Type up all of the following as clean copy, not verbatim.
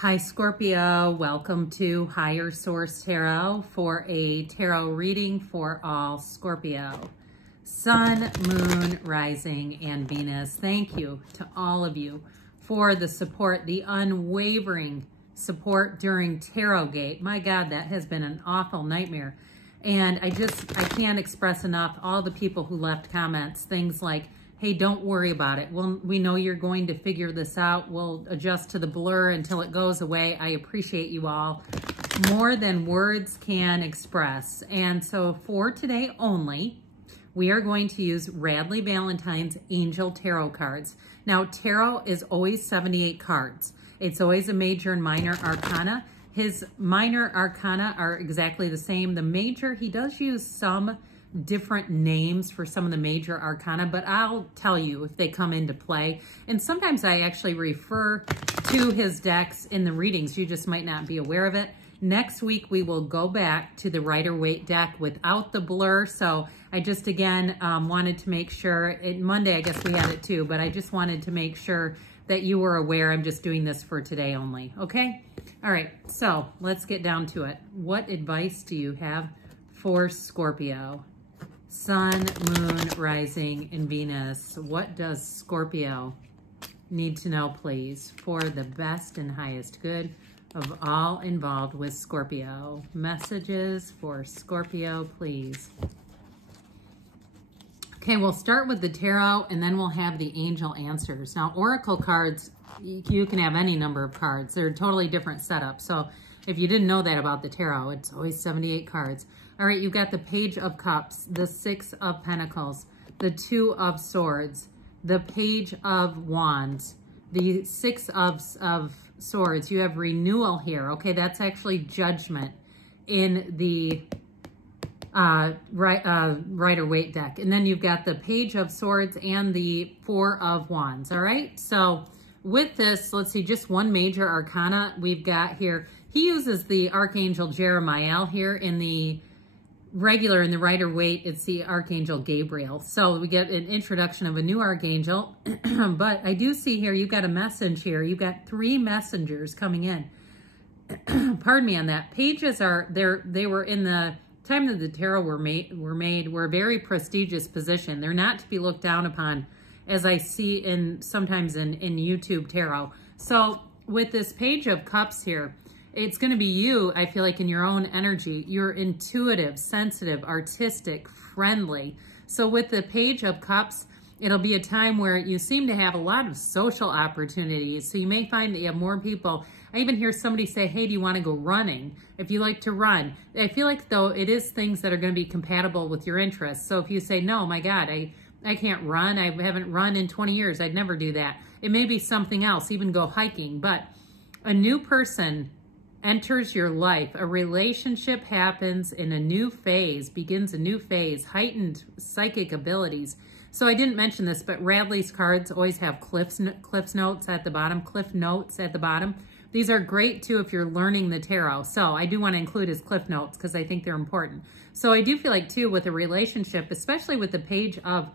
Hi Scorpio, welcome to Higher Source Tarot for a tarot reading for all Scorpio. Sun, Moon, Rising, and Venus. Thank you to all of you for the support, the unwavering support during Tarot Gate. My God, that has been an awful nightmare. And I can't express enough all the people who left comments, things like, hey, don't worry about it. We know you're going to figure this out. We'll adjust to the blur until it goes away. I appreciate you all more than words can express. And so for today only, we are going to use Radley Valentine's Angel Tarot cards. Now, tarot is always 78 cards. It's always a major and minor arcana. His minor arcana are exactly the same. The major, he does use some different names for some of the major arcana, but I'll tell you if they come into play. And sometimes I actually refer to his decks in the readings. You just might not be aware of it. Next week, we will go back to the Rider-Waite deck without the blur. So I just, again, wanted to make sure, Monday, I guess we had it too, but I just wanted to make sure that you were aware I'm just doing this for today only, okay? All right, so let's get down to it. What advice do you have for Scorpio? Sun, Moon, Rising, and Venus. What does Scorpio need to know, please, for the best and highest good of all involved with Scorpio? Messages for Scorpio, please. Okay, we'll start with the tarot, and then we'll have the angel answers. Now, oracle cards, you can have any number of cards. They're a totally different setup. So if you didn't know that about the tarot, it's always 78 cards. All right, you've got the Page of Cups, the Six of Pentacles, the Two of Swords, the Page of Wands, the Six of Swords. You have renewal here. Okay, that's actually judgment in the Rider-Waite deck. And then you've got the Page of Swords and the Four of Wands. All right, so with this, let's see, just one major arcana we've got here. He uses the Archangel Jeremiah here in the regular, in the Rider-Waite, it's the Archangel Gabriel. So we get an introduction of a new Archangel. But I do see here, you've got a message here. You've got 3 messengers coming in. Pardon me on that. Pages are, they were in the time that the tarot were a very prestigious position. They're not to be looked down upon, as I see sometimes in YouTube tarot. So with this Page of Cups here, it's going to be you, I feel like, in your own energy. You're intuitive, sensitive, artistic, friendly. So with the Page of Cups, it'll be a time where you seem to have a lot of social opportunities. So you may find that you have more people. I even hear somebody say, hey, do you want to go running? If you like to run. I feel like, though, it is things that are going to be compatible with your interests. So if you say, no, my God, I can't run. I haven't run in 20 years. I'd never do that. It may be something else, even go hiking. But a new person enters your life. A relationship happens in a new phase, begins a new phase, heightened psychic abilities. So I didn't mention this, but Radley's cards always have cliff notes at the bottom. These are great too if you're learning the tarot. So I do want to include his cliff notes because I think they're important. So I do feel like too with a relationship, especially with the Page of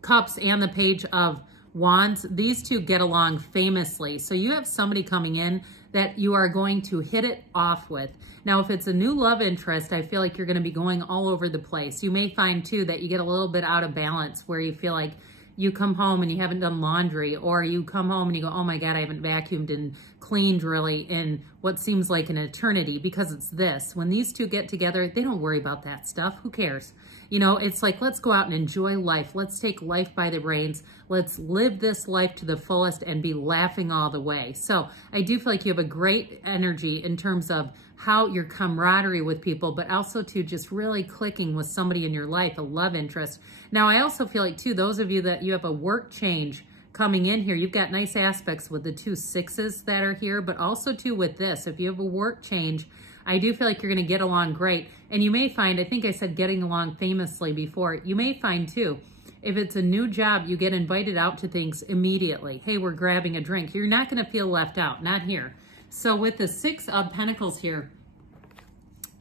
Cups and the Page of Wands, these two get along famously. So you have somebody coming in that you are going to hit it off with. Now, if it's a new love interest, I feel like you're going to be going all over the place. You may find too that you get a little bit out of balance where you feel like you come home and you haven't done laundry, or you come home and you go, oh my God, I haven't vacuumed and cleaned really in what seems like an eternity, because it's this. When these two get together, they don't worry about that stuff. Who cares? You know, it's like, let's go out and enjoy life. Let's take life by the reins. Let's live this life to the fullest and be laughing all the way. So I do feel like you have a great energy in terms of how your camaraderie with people, but also to just really clicking with somebody in your life, a love interest. Now, I also feel like too, those of you that you have a work change coming in here, you've got nice aspects with the 2 6s that are here, but also too with this, if you have a work change, I do feel like you're going to get along great. And you may find, I think I said getting along famously before, you may find too, if it's a new job, you get invited out to things immediately. Hey, we're grabbing a drink. You're not going to feel left out, not here. So with the 6 of Pentacles here,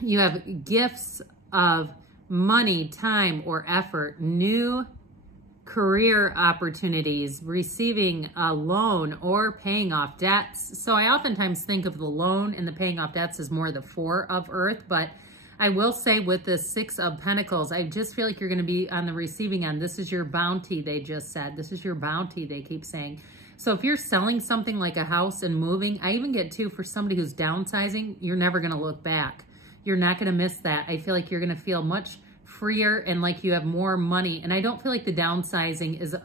you have gifts of money, time, or effort, new career opportunities, receiving a loan, or paying off debts. So I oftentimes think of the loan and the paying off debts as more the 4 of earth, but I will say with the 6 of Pentacles, I just feel like you're going to be on the receiving end. This is your bounty, they just said. This is your bounty, they keep saying. So if you're selling something like a house and moving, I even get too, for somebody who's downsizing, you're never going to look back. You're not going to miss that. I feel like you're going to feel much freer and like you have more money. And I don't feel like the downsizing is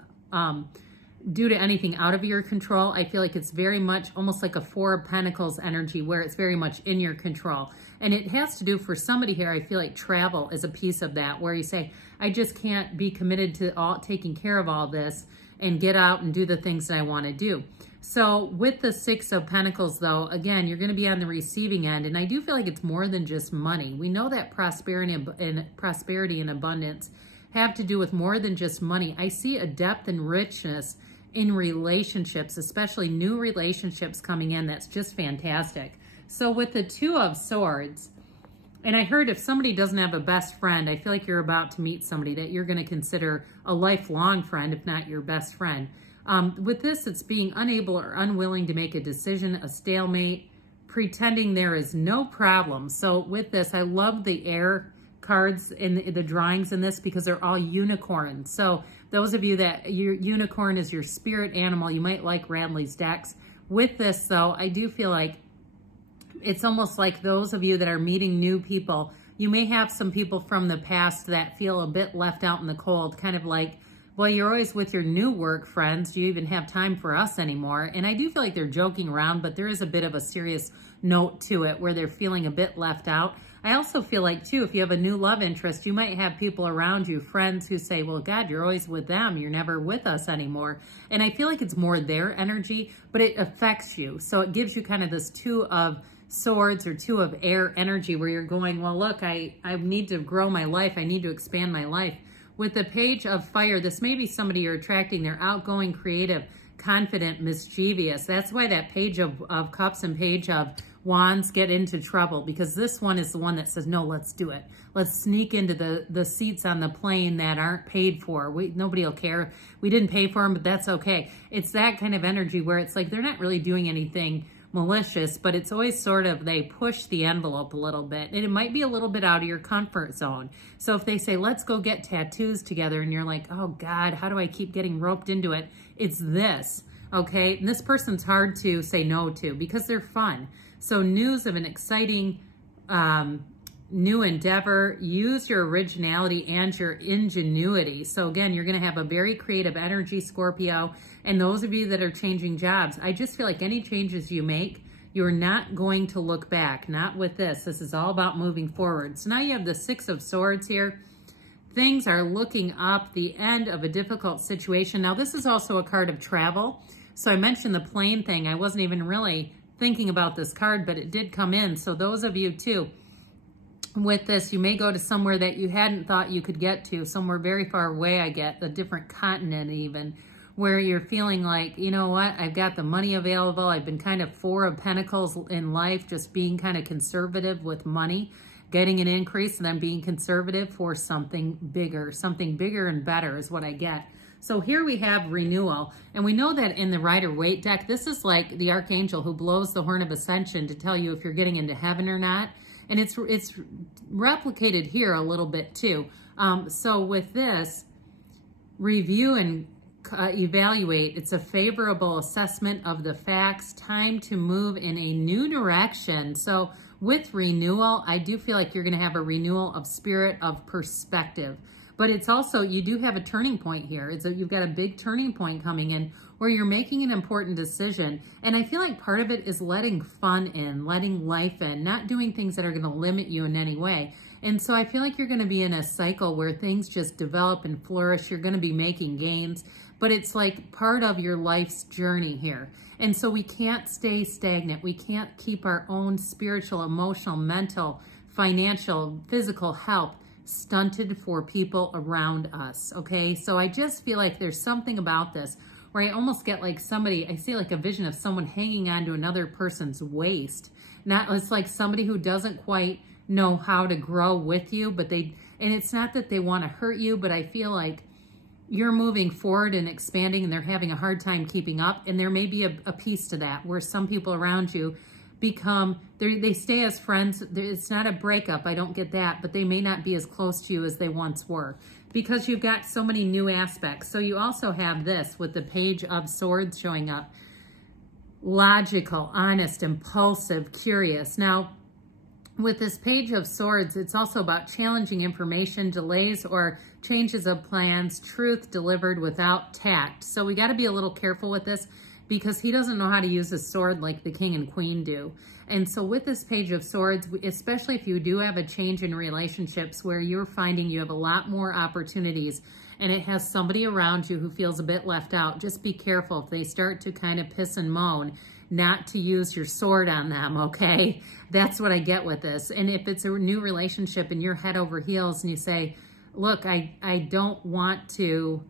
due to anything out of your control. I feel like it's very much almost like a 4 of Pentacles energy where it's very much in your control. And it has to do, for somebody here, I feel like travel is a piece of that, where you say, I just can't be committed to taking care of all this and get out and do the things that I want to do. So with the 6 of Pentacles, though, again, you're going to be on the receiving end. And I do feel like it's more than just money. We know that prosperity and abundance have to do with more than just money. I see a depth and richness in relationships, especially new relationships coming in. That's just fantastic. So with the 2 of Swords, and I heard if somebody doesn't have a best friend, I feel like you're about to meet somebody that you're going to consider a lifelong friend, if not your best friend. With this, it's being unable or unwilling to make a decision, a stalemate, pretending there is no problem. So with this, I love the air cards in the drawings in this because they're all unicorns. So those of you that your unicorn is your spirit animal, you might like Radley's decks. With this, though, I do feel like it's almost like those of you that are meeting new people, you may have some people from the past that feel a bit left out in the cold, kind of like, well, you're always with your new work friends. Do you even have time for us anymore? And I do feel like they're joking around, but there is a bit of a serious note to it where they're feeling a bit left out. I also feel like, too, if you have a new love interest, you might have people around you, friends who say, well, God, you're always with them. You're never with us anymore. And I feel like it's more their energy, but it affects you. So it gives you kind of this 2 of Swords or 2 of air energy where you're going, well, look, I need to grow my life. I need to expand my life. With the Page of Fire, this may be somebody you're attracting. They're outgoing, creative, confident, mischievous. That's why that Page of Cups and Page of Wands get into trouble, because this one is the one that says, no, let's do it. Let's sneak into the seats on the plane that aren't paid for. Nobody will care. We didn't pay for them, but that's okay. It's that kind of energy where it's like they're not really doing anything malicious, but it's always sort of, they push the envelope a little bit, and it might be a little bit out of your comfort zone. So if they say, let's go get tattoos together, and you're like, oh God, how do I keep getting roped into it? It's this, okay? And this person's hard to say no to because they're fun. So news of an exciting new endeavor, use your originality and your ingenuity. So again, you're going to have a very creative energy, Scorpio. And those of you that are changing jobs, I just feel like any changes you make, you're not going to look back. Not with this. This is all about moving forward. So now you have the 6 of Swords here. Things are looking up, the end of a difficult situation. Now, this is also a card of travel. So I mentioned the plane thing. I wasn't even really thinking about this card, but it did come in. So those of you too, with this, you may go to somewhere that you hadn't thought you could get to, somewhere very far away, I get, a different continent even, where you're feeling like, you know what, I've got the money available. I've been kind of 4 of Pentacles in life, just being kind of conservative with money, getting an increase, and then being conservative for something bigger and better is what I get. So here we have renewal, and we know that in the Rider-Waite deck, this is like the Archangel who blows the horn of ascension to tell you if you're getting into heaven or not. And it's replicated here a little bit too. So with this, review and evaluate. It's a favorable assessment of the facts. Time to move in a new direction. So with renewal, I do feel like you're going to have a renewal of spirit, of perspective. But it's also, you do have a turning point here. You've got a big turning point coming in where you're making an important decision. And I feel like part of it is letting fun in, letting life in, not doing things that are going to limit you in any way. And so I feel like you're going to be in a cycle where things just develop and flourish. You're going to be making gains, but it's like part of your life's journey here. And so we can't stay stagnant. We can't keep our own spiritual, emotional, mental, financial, physical health stunted for people around us, okay? So I just feel like there's something about this where I almost get like somebody, I see like a vision of someone hanging on to another person's waist. It's like somebody who doesn't quite know how to grow with you, but and it's not that they want to hurt you, but I feel like you're moving forward and expanding, and they're having a hard time keeping up. And there may be a piece to that where some people around you become, they stay as friends. It's not a breakup, I don't get that, but they may not be as close to you as they once were because you've got so many new aspects. So you also have this with the Page of Swords showing up. Logical, honest, impulsive, curious. Now, with this Page of Swords, it's also about challenging information, delays or changes of plans, truth delivered without tact. So we got to be a little careful with this because he doesn't know how to use his sword like the king and queen do. And so with this Page of Swords, especially if you do have a change in relationships where you're finding you have a lot more opportunities and it has somebody around you who feels a bit left out, just be careful if they start to kind of piss and moan, not to use your sword on them, okay? That's what I get with this. And if it's a new relationship and you're head over heels and you say, look, I don't want to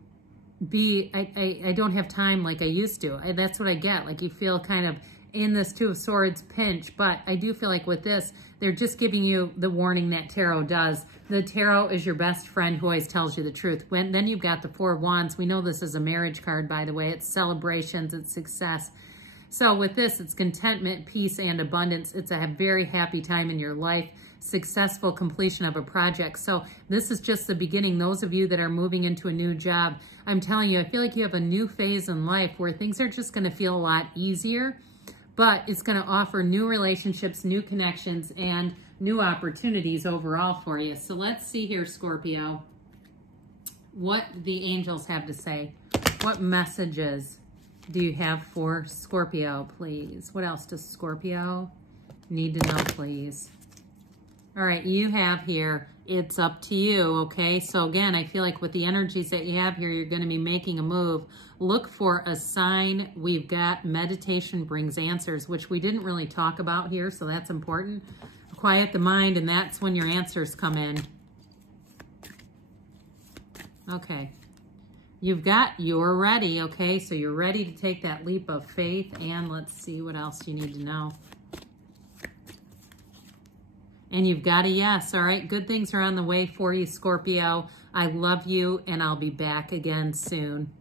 be, I don't have time like I used to. That's what I get. Like you feel kind of in this Two of Swords pinch, but I do feel like with this, they're just giving you the warning that tarot does. The tarot is your best friend who always tells you the truth. Then you've got the Four of Wands. We know this is a marriage card, by the way. It's celebrations, it's success. So with this, it's contentment, peace, and abundance. It's a very happy time in your life, successful completion of a project. So this is just the beginning. Those of you that are moving into a new job, I'm telling you, I feel like you have a new phase in life where things are just going to feel a lot easier, but it's going to offer new relationships, new connections, and new opportunities overall for you. So let's see here, Scorpio, what the angels have to say. What messages do you have for Scorpio, please? What else does Scorpio need to know, please? All right, you have here, it's up to you, okay? So again, I feel like with the energies that you have here, you're going to be making a move. Look for a sign. We've got meditation brings answers, which we didn't really talk about here, so that's important. Quiet the mind, and that's when your answers come in. Okay. You're ready, okay? So you're ready to take that leap of faith, and let's see what else you need to know. And you've got a yes, all right? Good things are on the way for you, Scorpio. I love you, and I'll be back again soon.